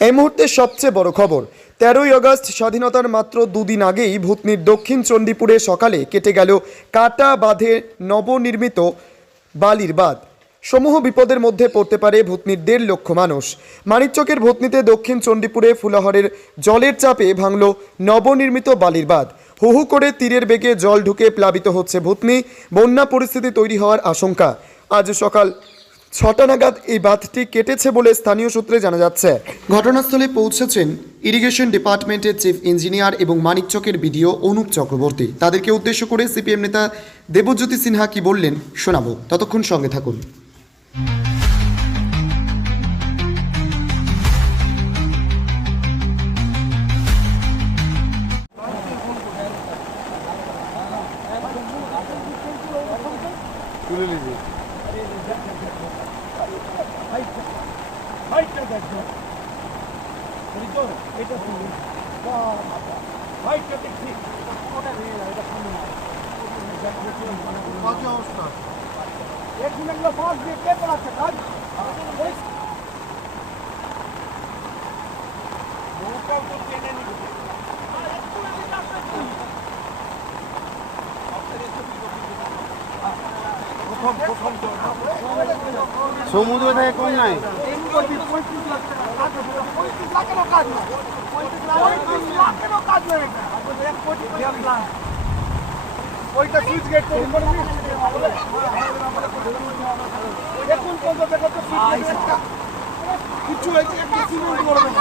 এই মুহূর্তে সবচেয়ে বড় খবর, তেরোই আগস্ট স্বাধীনতার মাত্র দুদিন আগেই ভূতনির দক্ষিণ চণ্ডীপুরে সকালে কেটে গেল কাটা বাঁধে নবনির্মিত বালির বাঁধ। সমূহ বিপদের মধ্যে পড়তে পারে ভূতনির দেড় লক্ষ মানুষ। মানিকচকের ভূতনিতে দক্ষিণ চণ্ডীপুরে ফুলাহরের জলের চাপে ভাঙল নবনির্মিত বালির বাঁধ। হু হু করে তীরের বেগে জল ঢুকে প্লাবিত হচ্ছে ভূতনি। বন্যা পরিস্থিতি তৈরি হওয়ার আশঙ্কা। আজ সকাল ছটা নাগাদ এই বাঁধটি কেটেছে বলে স্থানীয় সূত্রে জানা যাচ্ছে। ঘটনাস্থলে পৌঁছেছেন ইরিগেশন ডিপার্টমেন্টের চিফ ইঞ্জিনিয়ার এবং মানিকচকের বিডিও অনুপ চক্রবর্তী। তাদেরকে উদ্দেশ্য করে সিপিএম নেতা দেবজ্যোতি সিনহা কি বললেন শোনাবো। ততক্ষণ সঙ্গে থাকুন। হাইটটা দেখছি এটা সামনে না অবস্থা এক মিনিট পাঁচ দিয়ে কে করাচ্ছে কাজ নৌকাও তো সমুদ্র থেকে কম নাই। ওইটা সুইচ গেট করে দেখুন পর্যন্ত কিছু হয়েছে, একটু সিমেন্ট করবেন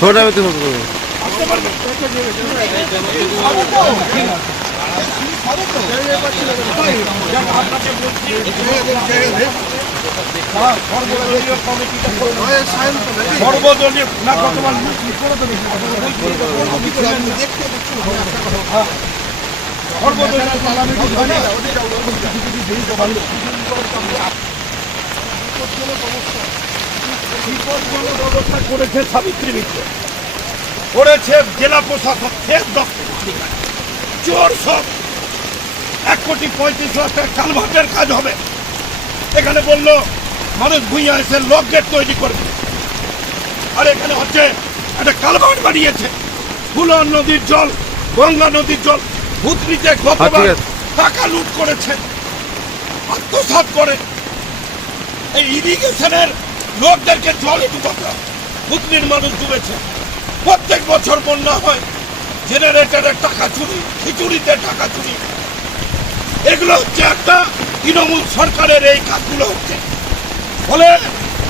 ছোটা হবে সর্বদলীয় না কতবার ব্যবস্থা করেছে সাবিত্রী মিত্র করেছে জেলা প্রশাসক শেষ দপ্তর চোর সব। এক কোটি পঁয়ত্রিশ লাখ টাকা কালভার্টের কাজ হবে। এখানে বলল মানুষ ভুইয়া এসে লক গেট তৈরি করবে। আর এখানে হচ্ছে একটা কালভার্ট বানিয়েছে। ফুলন নদীর জল গঙ্গা নদীর জল ভূতনিতে গতবার টাকা লুট করেছে। আত্মসাৎ করে। এই ইরিগেশনের লোকদেরকে জলে ডুবাতে হবে। মানুষ ডুবেছে। প্রত্যেক বছর বন্যা হয়। জেনারেটরের টাকা চুরি খিচুড়িতে টাকা চুরি। এগুলো হচ্ছে একটা তৃণমূল সরকারের এই কাজগুলো হচ্ছে। ফলে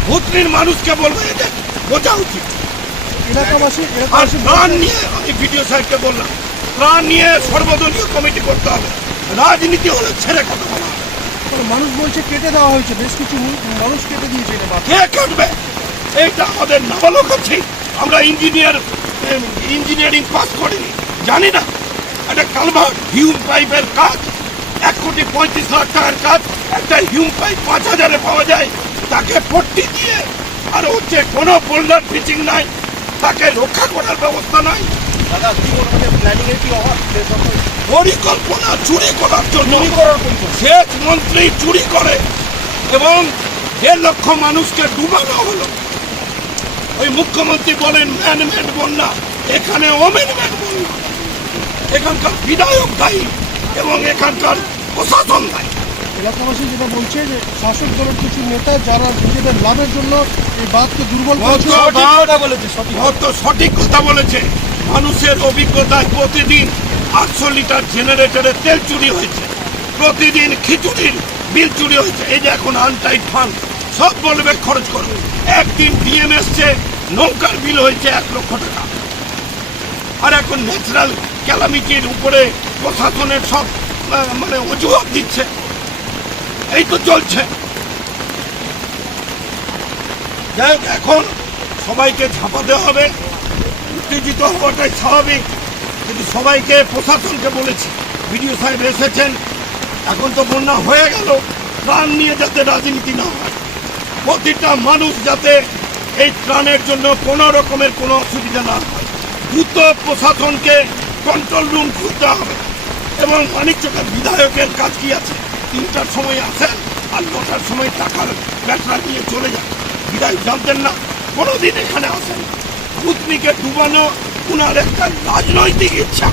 ভূতনির মানুষকে বলব এদের বোঝা উচিত। আর প্রাণ নিয়ে আমি ভিডিও সাহেবকে বললাম প্রাণ নিয়ে সর্বদলীয় কমিটি করতে হবে। রাজনীতি হলে ছেড়ে কথা বলা। মানুষ বলছে কেটে দেওয়া হয়েছে, বেশ কিছু মানুষ কেটে দিয়েছে এটা। কে কাটবে? এইটা আমাদের নাবালক আছে। আমরা ইঞ্জিনিয়ার ইঞ্জিনিয়ারিং পাস করিনি। জানি না। একটা কালভার্ট হিউম পাইপের কাজ, এক কোটি পঁয়ত্রিশ লাখ টাকার কাজ, একটা হিউম পাইপ পাঁচ হাজারে পাওয়া যায়। তাকে পট্টি দিয়ে, আর হচ্ছে কোনো বোল্ডার ফিচিং নাই, তাকে রক্ষা করার ব্যবস্থা নাই। পরিকল্পনা চুরি করার জন্য সেচ মন্ত্রী চুরি করে এবং দেড় লক্ষ মানুষকে ডুবানো হলো। ওই মুখ্যমন্ত্রী বলেন ম্যানমেড বন্যা। এখানে অমেনমেড বন্যা। এখানকার বিধায়ক দায়ী এবং এখানকার প্রশাসন দায়ী। এলাকাবাসী যেটা বলছে যে শাসক দলের কিছু নেতা যারা নিজেদের লাভের জন্য এই বাঁধকে দুর্বল সঠিক কথা বলেছে মানুষের অভিজ্ঞতায় প্রতিদিন আটশো লিটার জেনারেটরের তেল চুরি হয়েছে। প্রতিদিন খিচুড়ির বিল চুরি হয়েছে। এই যে এখন আনটাইট ফান্ড সব বলবে খরচ করো একদিন ডিএম এসছে নৌকার বিল হয়েছে এক লক্ষ টাকা। আর এখন ন্যাচারাল ক্যালামিটির উপরে প্রশাসনের সব মানে অজুহাত দিচ্ছে। এই তো চলছে। যাই এখন সবাইকে ঝাঁপাতে হবে। উত্তেজিত হওয়াটাই স্বাভাবিক। কিন্তু সবাইকে প্রশাসনকে বলেছি, বিডিও সাহেব এসেছেন। এখন তো বন্যা হয়ে গেল, প্রাণ নিয়ে যাতে রাজনীতি না হয়। প্রতিটা মানুষ যাতে এই ত্রাণের জন্য কোনো রকমের কোনো অসুবিধা না হয়। দ্রুত প্রশাসনকে কন্ট্রোল রুম খুলতে হবে। এবং মানিকচকের বিধায়কের কাজ কি আছে? তিনটার সময় আসেন আর নটার সময় টাকার ব্যাটরা নিয়ে চলে যান। বিদায় জানতেন না, কোনোদিন এখানে আসেন ভূতনিকে ডুবানো ওনার একটা রাজনৈতিক ইচ্ছা।